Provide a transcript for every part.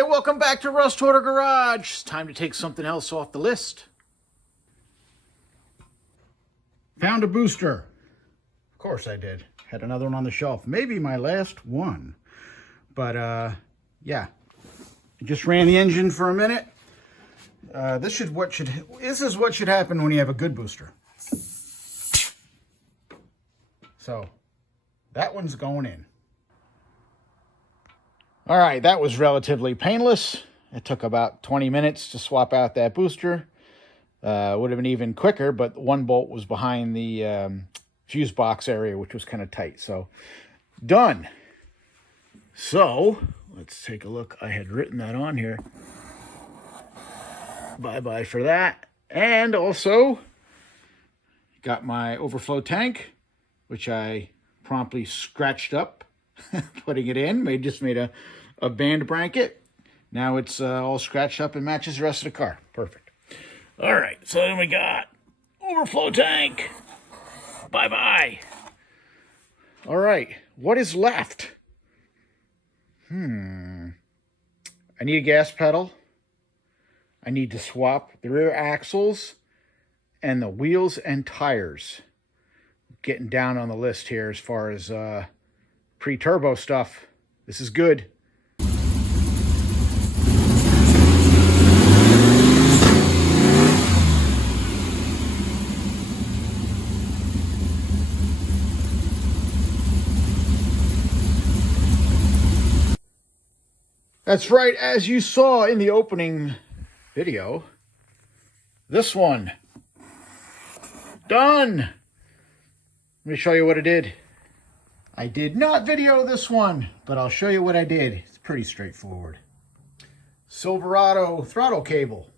Hey, welcome back to Rust Order Garage. It's time to take something else off the list. Found a booster. Of course I did. Had another one on the shelf. Maybe my last one. But, yeah. I just ran the engine for a minute. This is what should happen when you have a good booster. So, that one's going in. All right, that was relatively painless. It took about 20 minutes to swap out that booster. Would have been even quicker, but one bolt was behind the fuse box area, which was kind of tight. So, done. So, let's take a look. I had written that on here. Bye-bye for that. And also, got my overflow tank, which I promptly scratched up, putting it in. Just made a band blanket. Now it's all scratched up and matches the rest of the car. Perfect. All right, so then we got overflow tank. Bye-bye. All right, what is left? I need a gas pedal. I need to swap the rear axles and the wheels and tires. Getting down on the list here as far as pre-turbo stuff. This is good. That's right, as you saw in the opening video, this one, done. Let me show you what I did. I did not video this one, but I'll show you what I did. It's pretty straightforward. Silverado throttle cable.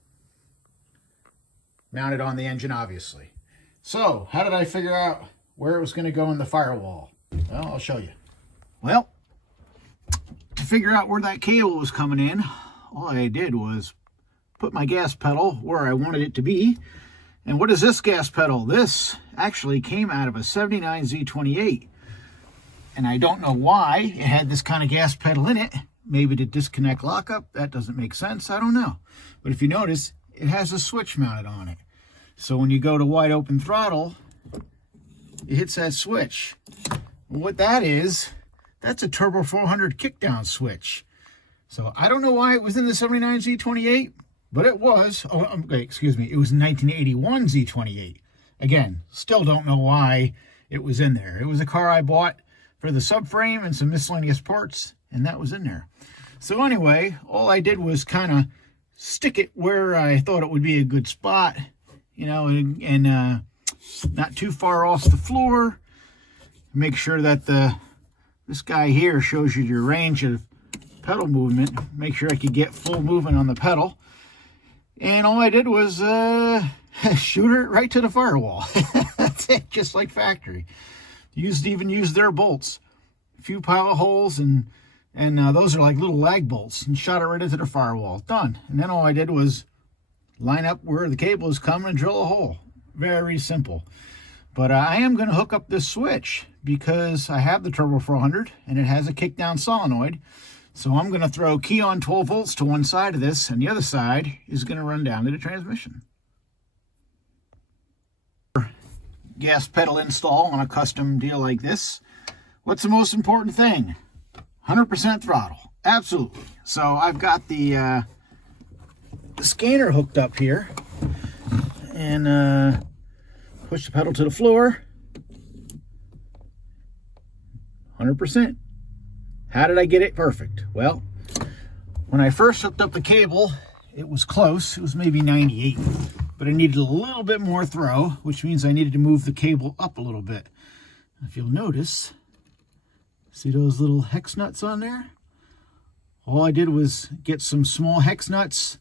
Mounted on the engine, obviously. So, how did I figure out where it was going to go in the firewall? Well, I'll show you. Well, to figure out where that cable was coming in, all I did was put my gas pedal where I wanted it to be. And what is this gas pedal? This actually came out of a 79 Z28. And I don't know why it had this kind of gas pedal in it. Maybe to disconnect lockup. That doesn't make sense. I don't know. But if you notice, it has a switch mounted on it. So when you go to wide open throttle, it hits that switch. And what that is, that's a Turbo 400 kickdown switch. So I don't know why it was in the 79 Z28, but it was. Oh, excuse me. It was 1981 Z28. Again, still don't know why it was in there. It was a car I bought for the subframe and some miscellaneous parts, and that was in there. So anyway, all I did was kind of stick it where I thought it would be a good spot, you know, and not too far off the floor. Make sure that this guy here shows you your range of pedal movement. Make sure I could get full movement on the pedal. And all I did was shoot it right to the firewall. That's it, just like factory. Even used their bolts. A few pilot holes, and those are like little lag bolts, and shot it right into the firewall. Done. And then all I did was line up where the cable is coming and drill a hole. Very simple. But I am going to hook up this switch because I have the Turbo 400 and it has a kickdown solenoid. So I'm going to throw key on 12 volts to one side of this, and the other side is going to run down to the transmission. Gas pedal install on a custom deal like this. What's the most important thing? 100% throttle. Absolutely. So I've got the scanner hooked up here, and push the pedal to the floor. 100%. How did I get it perfect? Well, when I first hooked up the cable, it was close. It was maybe 98. But I needed a little bit more throw, which means I needed to move the cable up a little bit. If you'll notice, see those little hex nuts on there? All I did was get some small hex nuts,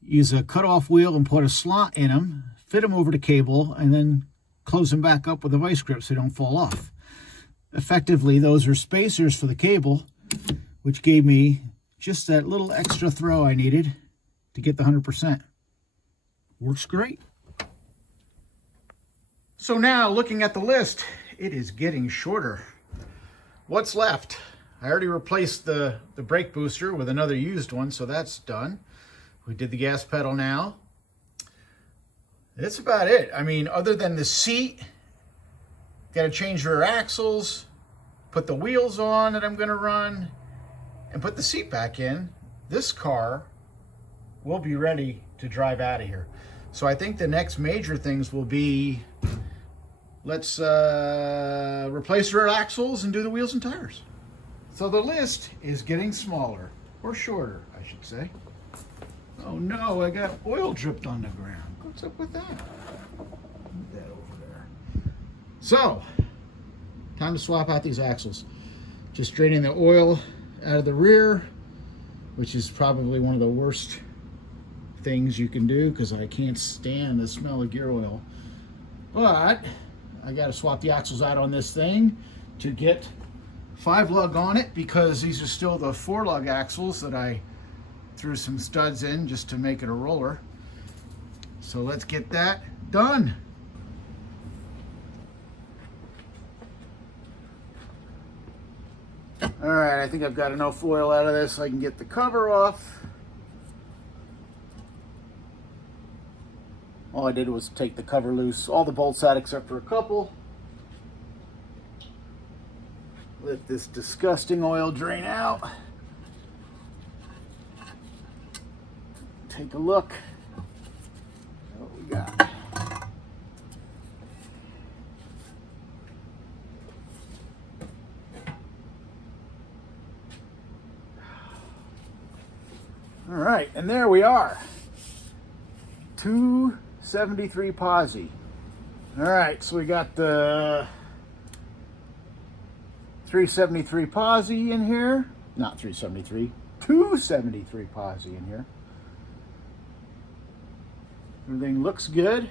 use a cutoff wheel and put a slot in them, fit them over the cable, and then close them back up with a vice grip so they don't fall off. Effectively, those are spacers for the cable, which gave me just that little extra throw I needed to get the 100%. Works great. So now, looking at the list, it is getting shorter. What's left? I already replaced the brake booster with another used one, so that's done. We did the gas pedal now. That's about it. I mean, other than the seat, got to change rear axles, put the wheels on that I'm going to run, and put the seat back in. This car will be ready to drive out of here. So I think the next major things will be, let's replace rear axles and do the wheels and tires. So the list is getting smaller, or shorter, I should say. Oh no, I got oil dripped on the ground. What's up with that? Move that over there. So, time to swap out these axles. Just draining the oil out of the rear, which is probably one of the worst things you can do because I can't stand the smell of gear oil. But I got to swap the axles out on this thing to get 5 lug on it, because these are still the 4 lug axles that I threw some studs in just to make it a roller. So let's get that done. All right, I think I've got enough oil out of this so I can get the cover off. All I did was take the cover loose, all the bolts out except for a couple. Let this disgusting oil drain out. Take a look at what we got. All right, and there we are. 273 posi. All right, so we got the 373 posi in here. Not 373, 273 posi in here. Everything looks good,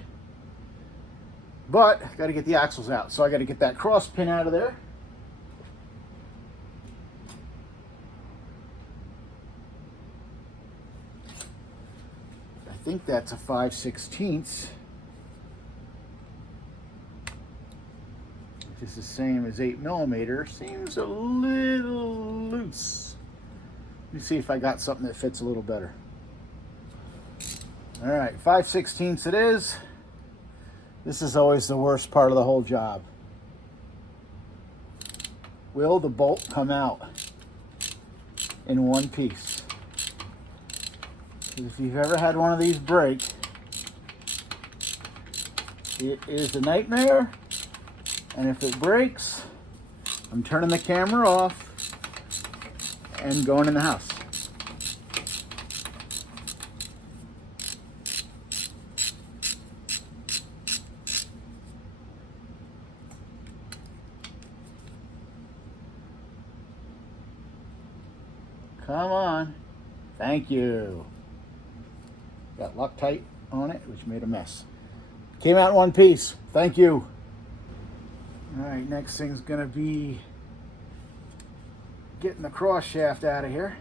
but got to get the axles out. So I got to get that cross pin out of there. I think that's a 5/16, which is the same as 8mm. Seems a little loose. Let me see if I got something that fits a little better. All right, 5/16 it is. This is always the worst part of the whole job. Will the bolt come out in one piece? If you've ever had one of these break, it is a nightmare. And if it breaks, I'm turning the camera off and going in the house. Come on. Thank you. Got Loctite on it, which made a mess. Came out in one piece. Thank you. All right, next thing's gonna be getting the cross shaft out of here.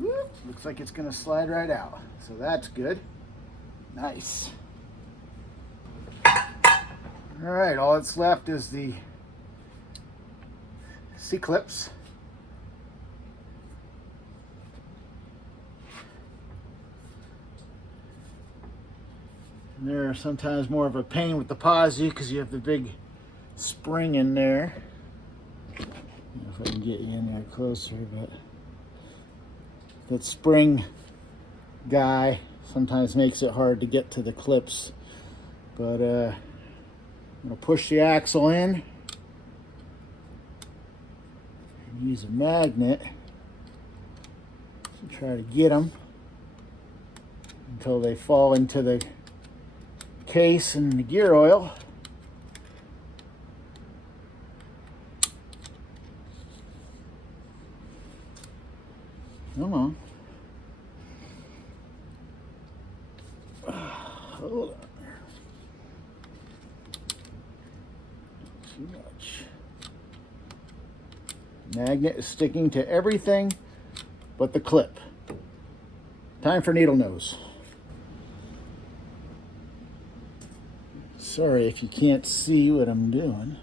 Whoop, looks like it's gonna slide right out. So that's good. Nice. All right, all that's left is the C-clips. And they're sometimes more of a pain with the posi because you have the big spring in there. I don't know if I can get you in there closer, but that spring guy sometimes makes it hard to get to the clips. But I'm gonna push the axle in and use a magnet to try to get them until they fall into the case and the gear oil. Come on. Hold on. Too much. Magnet is sticking to everything but the clip. Time for needle nose. Sorry if you can't see what I'm doing.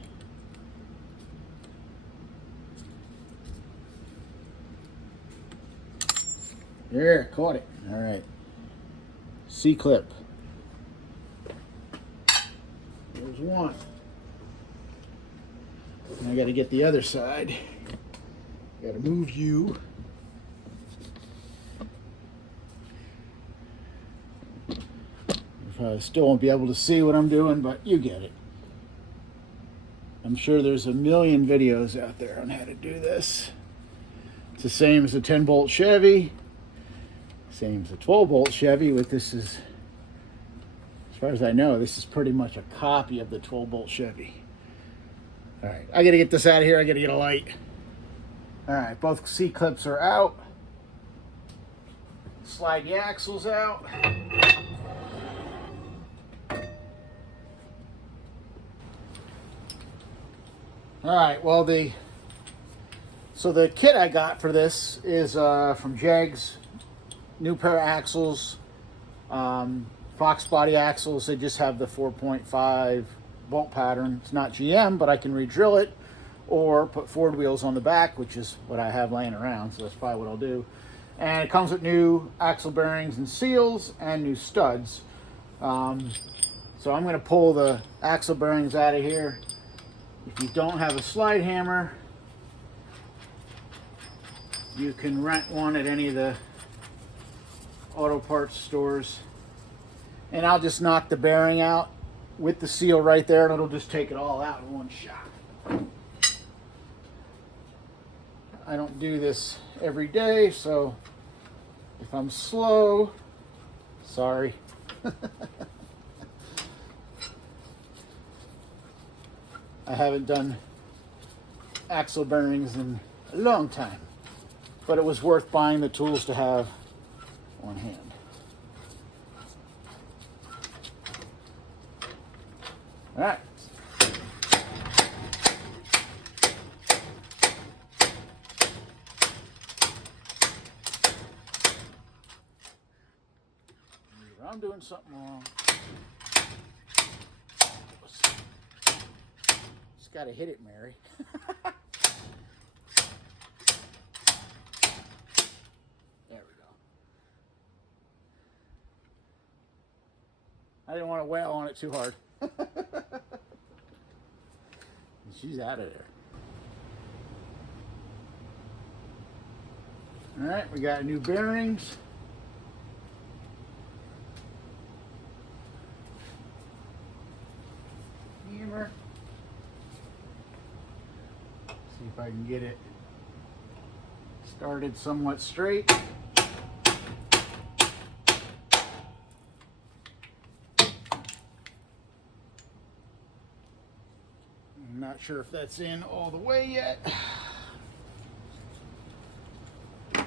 There, caught it. All right. C-clip. There's one. And I got to get the other side. Got to move you. I still won't be able to see what I'm doing, but you get it. I'm sure there's a million videos out there on how to do this. It's the same as a 10-bolt Chevy, same as a 12-bolt Chevy. With this is, as far as I know, this is pretty much a copy of the 12-bolt Chevy. All right, I gotta get this out of here. I gotta get a light. All right, both C-clips are out. Slide the axles out. All right, well, the kit I got for this is from Jegs. New pair of axles, Fox body axles. They just have the 4.5 bolt pattern. It's not GM, but I can re-drill it or put Ford wheels on the back, which is what I have laying around, so that's probably what I'll do. And it comes with new axle bearings and seals and new studs. So I'm going to pull the axle bearings out of here. If you don't have a slide hammer, you can rent one at any of the auto parts stores. And I'll just knock the bearing out with the seal right there, and it'll just take it all out in one shot. I don't do this every day, so if I'm slow, sorry. I haven't done axle bearings in a long time, but it was worth buying the tools to have on hand. All right. I'm doing something wrong. Just gotta hit it, Mary. There we go. I didn't want to wail on it too hard. She's out of there. All right, we got new bearings. Hammer. See if I can get it started somewhat straight. I'm not sure if that's in all the way yet. A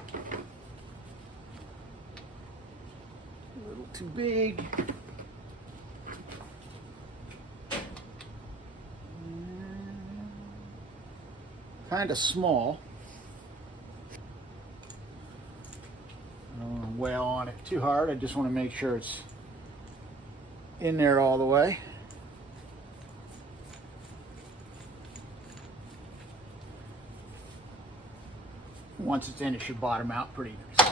little too big. Kind of small. I don't want to wail on it too hard. I just want to make sure it's in there all the way. Once it's in, it should bottom out pretty nice.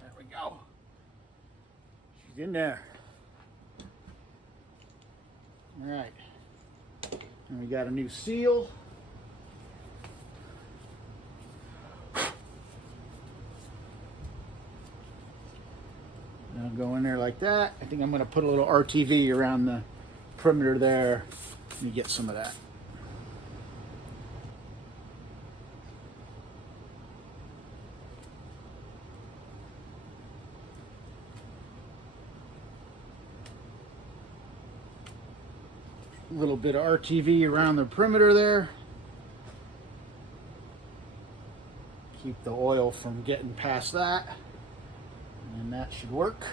There we go. She's in there. All right. And we got a new seal. I'll go in there like that. I think I'm going to put a little RTV around the perimeter there. Let me get some of that. A little bit of RTV around the perimeter there. Keep the oil from getting past that. And that should work.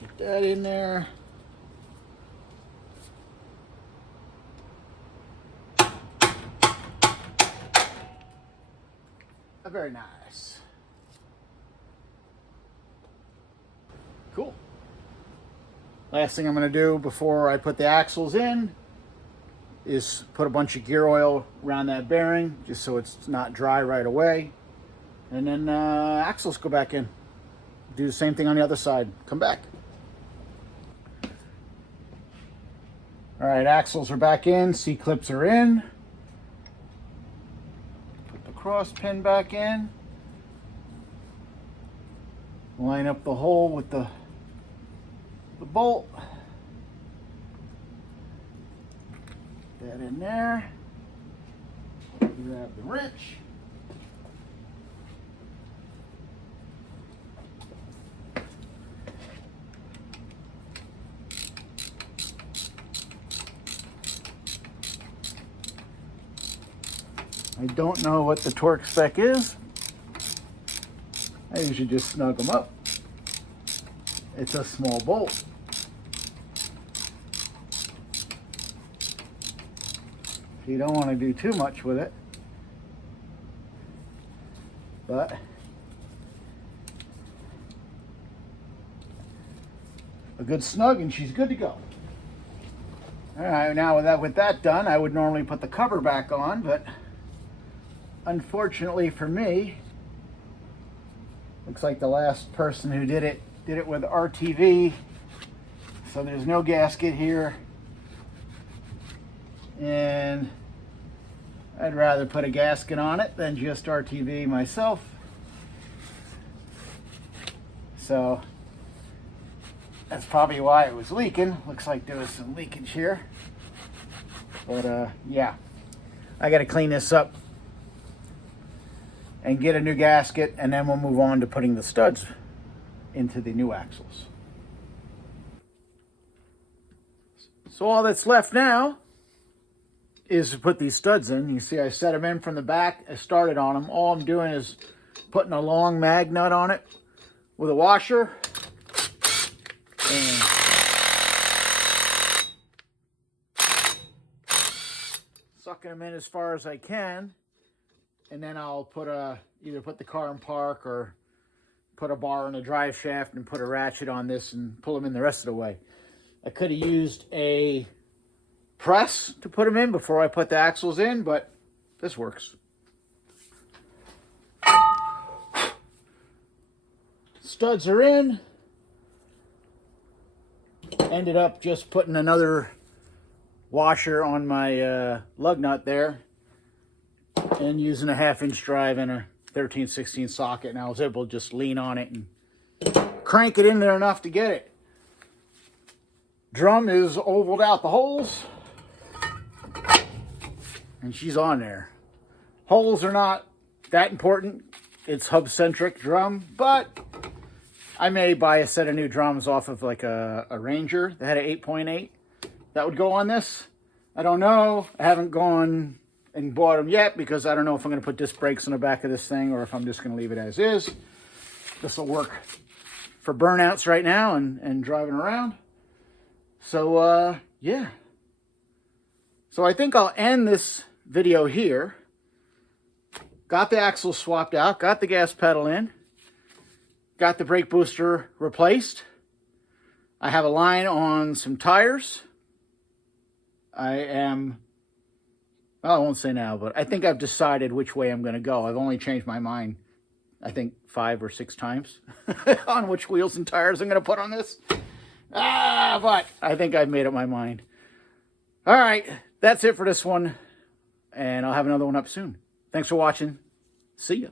Get that in there. very nice. Cool. Last thing I'm going to do before I put the axles in is put a bunch of gear oil around that bearing just so it's not dry right away. And then axles go back in. Do the same thing on the other side. Come back. All right, axles are back in. C-clips are in. Put the cross pin back in. Line up the hole with the bolt. That in there. Grab the wrench. I don't know what the torque spec is. I usually just snug them up. It's a small bolt. You don't want to do too much with it, but a good snug and she's good to go. All right, now with that done, I would normally put the cover back on, but unfortunately for me, looks like the last person who did it with RTV, so there's no gasket here. And I'd rather put a gasket on it than just RTV myself. So that's probably why it was leaking. Looks like there was some leakage here. But yeah, I got to clean this up and get a new gasket, and then we'll move on to putting the studs into the new axles. So all that's left now is to put these studs in. You see I set them in from the back. I started on them. All I'm doing is putting a long mag nut on it with a washer and sucking them in as far as I can. And then I'll put either put the car in park or put a bar in a drive shaft and put a ratchet on this and pull them in the rest of the way. I could have used a press to put them in before I put the axles in, but this works. Studs are in. Ended up just putting another washer on my lug nut there and using a 1/2-inch drive and a 13/16 socket, and I was able to just lean on it and crank it in there enough to get it. Drum is ovaled out the holes, and she's on there. Holes are not that important. It's hub-centric drum, but I may buy a set of new drums off of like a Ranger that had an 8.8 that would go on this. I don't know. I haven't gone and bought them yet because I don't know if I'm going to put disc brakes on the back of this thing or if I'm just going to leave it as is. This will work for burnouts right now and driving around. So, yeah. So I think I'll end this video here. Got the axle swapped out, got the gas pedal in, got the brake booster replaced. I have a line on some tires. Well, I won't say now, but I think I've decided which way I'm going to go. I've only changed my mind, I think 5 or 6 times on which wheels and tires I'm going to put on this. But I think I've made up my mind. All right, that's it for this one, and I'll have another one up soon. Thanks for watching. See ya.